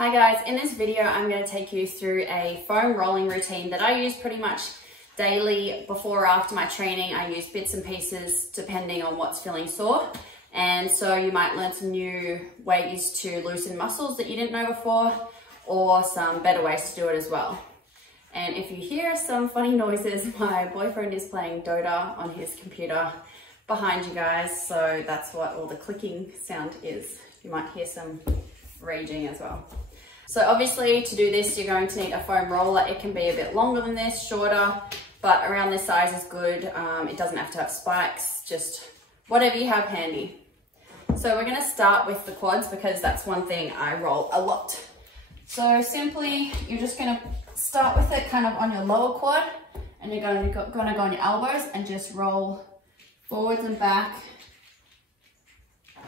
Hi guys, in this video I'm going to take you through a foam rolling routine that I use pretty much daily before or after my training. I use bits and pieces depending on what's feeling sore, and so you might learn some new ways to loosen muscles that you didn't know before, or some better ways to do it as well. And if you hear some funny noises, my boyfriend is playing Dota on his computer behind you guys, so that's what all the clicking sound is. You might hear some raging as well. So obviously to do this you're going to need a foam roller. It can be a bit longer than this, shorter, but around this size is good. It doesn't have to have spikes, just whatever you have handy. So we're going to start with the quads because that's one thing I roll a lot. So simply you're just going to start with it kind of on your lower quad, and you're going to go on your elbows and just roll forwards and back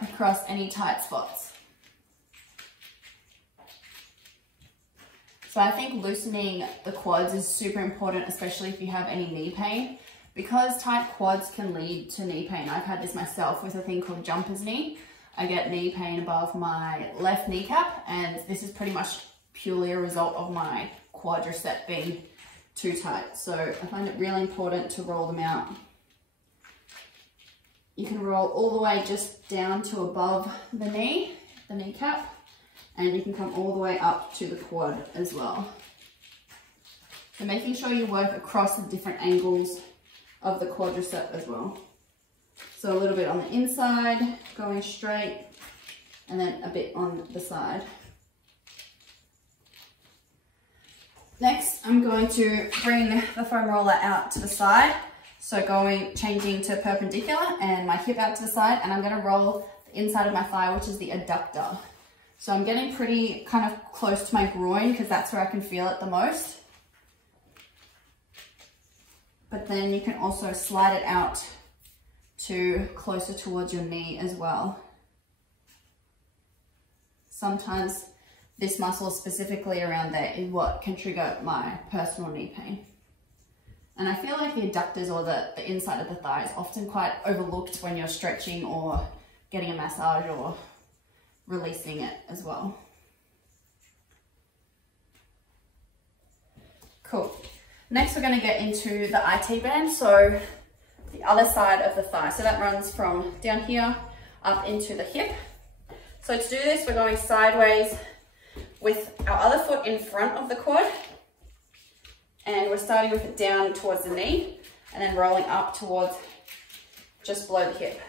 across any tight spots. So I think loosening the quads is super important, especially if you have any knee pain, because tight quads can lead to knee pain. I've had this myself with a thing called jumper's knee. I get knee pain above my left kneecap, and this is pretty much purely a result of my quadricep being too tight. So I find it really important to roll them out. You can roll all the way just down to above the knee, the kneecap, and you can come all the way up to the quad as well. So making sure you work across the different angles of the quadricep as well. So a little bit on the inside, going straight, and then a bit on the side. Next, I'm going to bring the foam roller out to the side. So changing to perpendicular and my hip out to the side, and I'm going to roll the inside of my thigh, which is the adductor. So I'm getting pretty kind of close to my groin because that's where I can feel it the most. But then you can also slide it out to closer towards your knee as well. Sometimes this muscle specifically around there is what can trigger my personal knee pain. And I feel like the adductors, or the inside of the thigh, is often quite overlooked when you're stretching or getting a massage or releasing it as well. Cool. Next we're going to get into the IT band, so the other side of the thigh. So that runs from down here up into the hip. So to do this we're going sideways with our other foot in front of the quad, and we're starting with it down towards the knee and then rolling up towards just below the hip.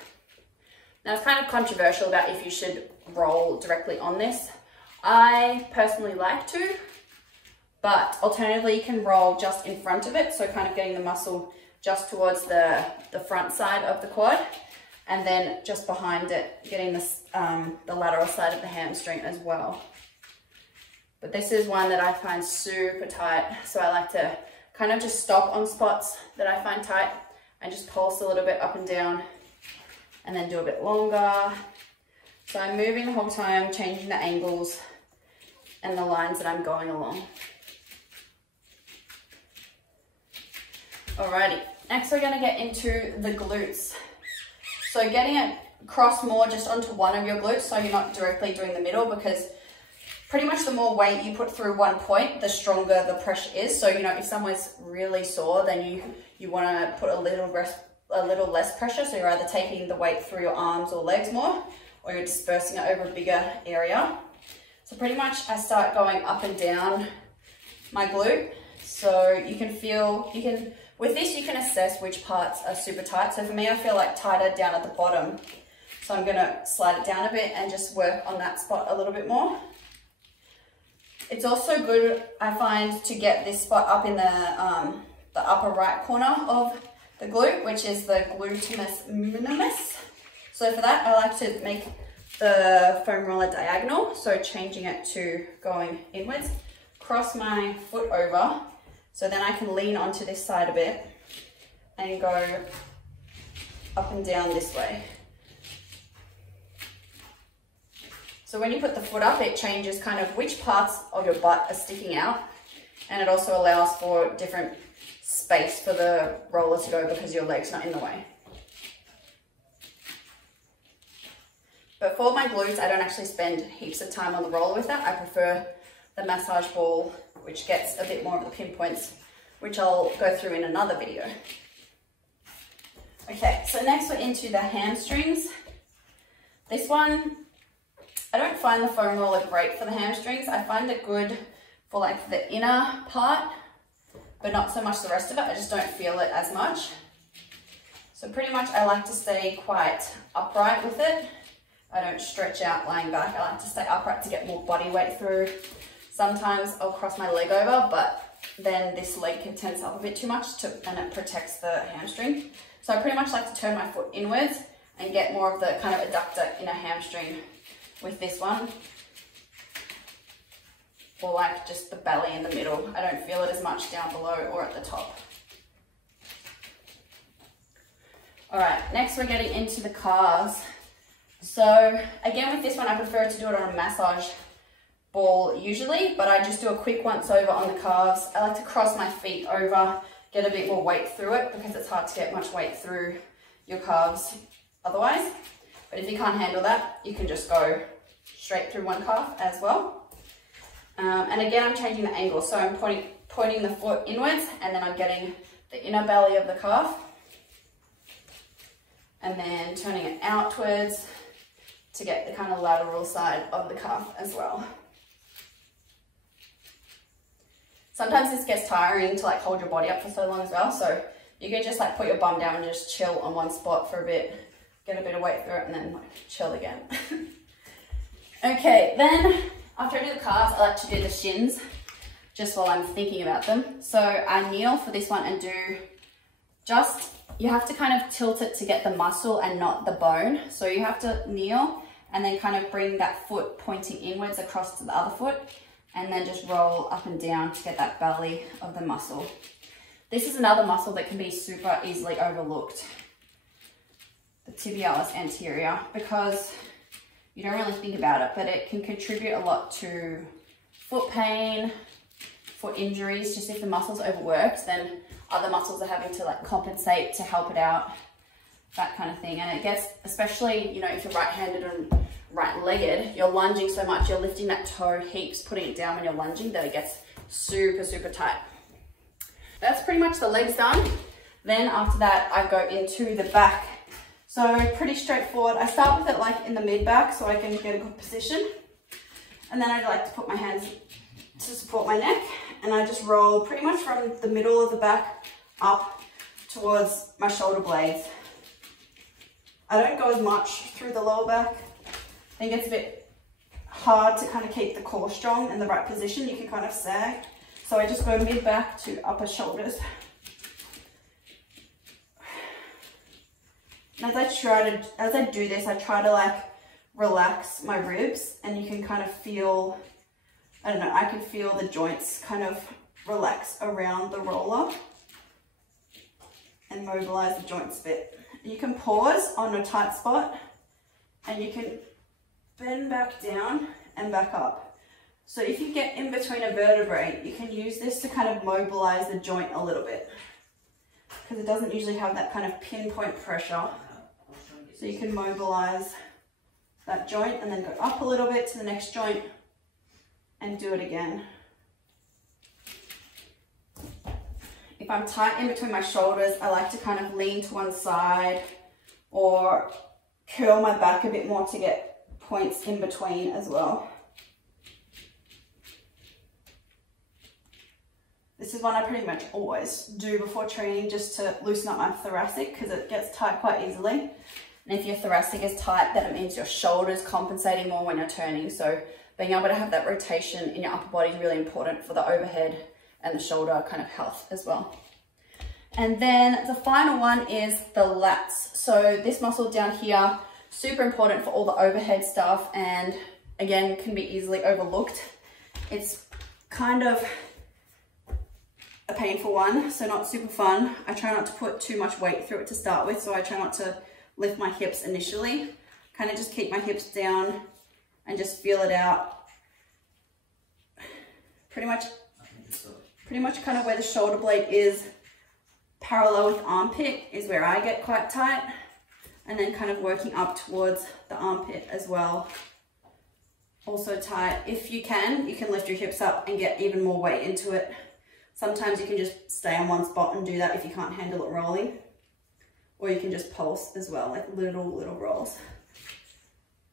Now it's kind of controversial about if you should roll directly on this. I personally like to, but alternatively you can roll just in front of it, so kind of getting the muscle just towards the front side of the quad, and then just behind it getting the lateral side of the hamstring as well. But this is one that I find super tight, so I like to kind of just stop on spots that I find tight and just pulse a little bit up and down, and then do a bit longer. So I'm moving the whole time, changing the angles and the lines that I'm going along. Alrighty, next we're going to get into the glutes. So getting it across more just onto one of your glutes, so you're not directly doing the middle, because pretty much the more weight you put through one point, the stronger the pressure is. So, you know, if someone's really sore, then you want to put a little less pressure. So you're either taking the weight through your arms or legs more, or you're dispersing it over a bigger area. So pretty much I start going up and down my glute. So you can feel, with this you can assess which parts are super tight. So for me, I feel like tighter down at the bottom. So I'm gonna slide it down a bit and just work on that spot a little bit more. It's also good, I find, to get this spot up in the upper right corner of the glute, which is the gluteus minimus. So for that, I like to make the foam roller diagonal, so changing it to going inwards, cross my foot over, so then I can lean onto this side a bit and go up and down this way. So when you put the foot up, it changes kind of which parts of your butt are sticking out, and it also allows for different space for the roller to go because your leg's not in the way. But for my glutes, I don't actually spend heaps of time on the roller with that. I prefer the massage ball, which gets a bit more of the pinpoints, which I'll go through in another video. Okay, so next we're into the hamstrings. This one, I don't find the foam roller great for the hamstrings. I find it good for like the inner part, but not so much the rest of it. I just don't feel it as much. So pretty much I like to stay quite upright with it. I don't stretch out lying back. I like to stay upright to get more body weight through. Sometimes I'll cross my leg over, but then this leg can tense up a bit too much and it protects the hamstring. So I pretty much like to turn my foot inwards and get more of the kind of adductor inner hamstring with this one. Or like just the belly in the middle. I don't feel it as much down below or at the top. All right, next we're getting into the calves. So again, with this one, I prefer to do it on a massage ball usually, but I just do a quick once over on the calves. I like to cross my feet over, get a bit more weight through it because it's hard to get much weight through your calves otherwise. But if you can't handle that, you can just go straight through one calf as well. And again, I'm changing the angle. So I'm pointing the foot inwards and then I'm getting the inner belly of the calf and then turning it outwards to get the kind of lateral side of the calf as well. Sometimes this gets tiring to like hold your body up for so long as well. So you can just like put your bum down and just chill on one spot for a bit, get a bit of weight through it and then like chill again. Okay, then after I do the calves, I like to do the shins just while I'm thinking about them. So I kneel for this one and do you have to kind of tilt it to get the muscle and not the bone. So you have to kneel and then kind of bring that foot pointing inwards across to the other foot and then just roll up and down to get that belly of the muscle. This is another muscle that can be super easily overlooked, the tibialis anterior, because you don't really think about it, but it can contribute a lot to foot pain, foot injuries. Just if the muscle's overworked, then other muscles are having to like compensate to help it out, that kind of thing. And it gets, especially, you know, if you're right-handed and right-legged, you're lunging so much, you're lifting that toe heaps, putting it down when you're lunging, that it gets super, super tight. That's pretty much the legs done. Then after that, I go into the back. So pretty straightforward. I start with it like in the mid-back so I can get a good position. And then I like to put my hands to support my neck. And I just roll pretty much from the middle of the back up towards my shoulder blades. I don't go as much through the lower back. I think it's a bit hard to kind of keep the core strong in the right position. You can kind of sag. So I just go mid-back to upper shoulders. And as I do this, I try to like relax my ribs, and you can kind of feel, I don't know, I can feel the joints kind of relax around the roller and mobilize the joints a bit. You can pause on a tight spot and you can bend back down and back up. So if you get in between a vertebrae, you can use this to kind of mobilize the joint a little bit, because it doesn't usually have that kind of pinpoint pressure. So you can mobilize that joint and then go up a little bit to the next joint and do it again. If I'm tight in between my shoulders, I like to kind of lean to one side or curl my back a bit more to get points in between as well. This is one I pretty much always do before training, just to loosen up my thoracic, because it gets tight quite easily. And if your thoracic is tight, then it means your shoulder's compensating more when you're turning. So being able to have that rotation in your upper body is really important for the overhead and the shoulder kind of health as well. And then the final one is the lats. So this muscle down here, super important for all the overhead stuff, and again, can be easily overlooked. It's kind of a painful one, so not super fun. I try not to put too much weight through it to start with, so I try not to lift my hips initially. Kind of just keep my hips down and just feel it out. Pretty much kind of where the shoulder blade is parallel with armpit is where I get quite tight. and then kind of working up towards the armpit as well. Also tight. If you can lift your hips up and get even more weight into it. Sometimes you can just stay on one spot and do that if you can't handle it rolling. Or you can just pulse as well, like little rolls.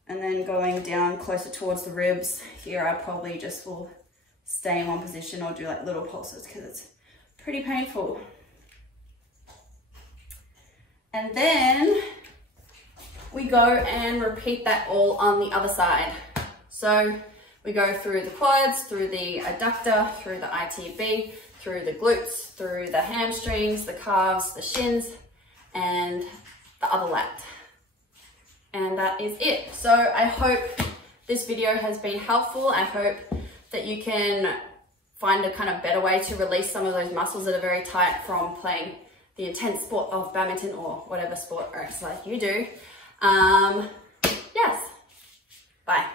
And then going down closer towards the ribs, here I probably just will stay in one position or do like little pulses because it's pretty painful. And then we go and repeat that all on the other side. So we go through the quads, through the adductor, through the ITB, through the glutes, through the hamstrings, the calves, the shins, and the other lat. And that is it. So I hope this video has been helpful. I hope that you can find a kind of better way to release some of those muscles that are very tight from playing the intense sport of badminton or whatever sport or exercise you do. Yes. Bye.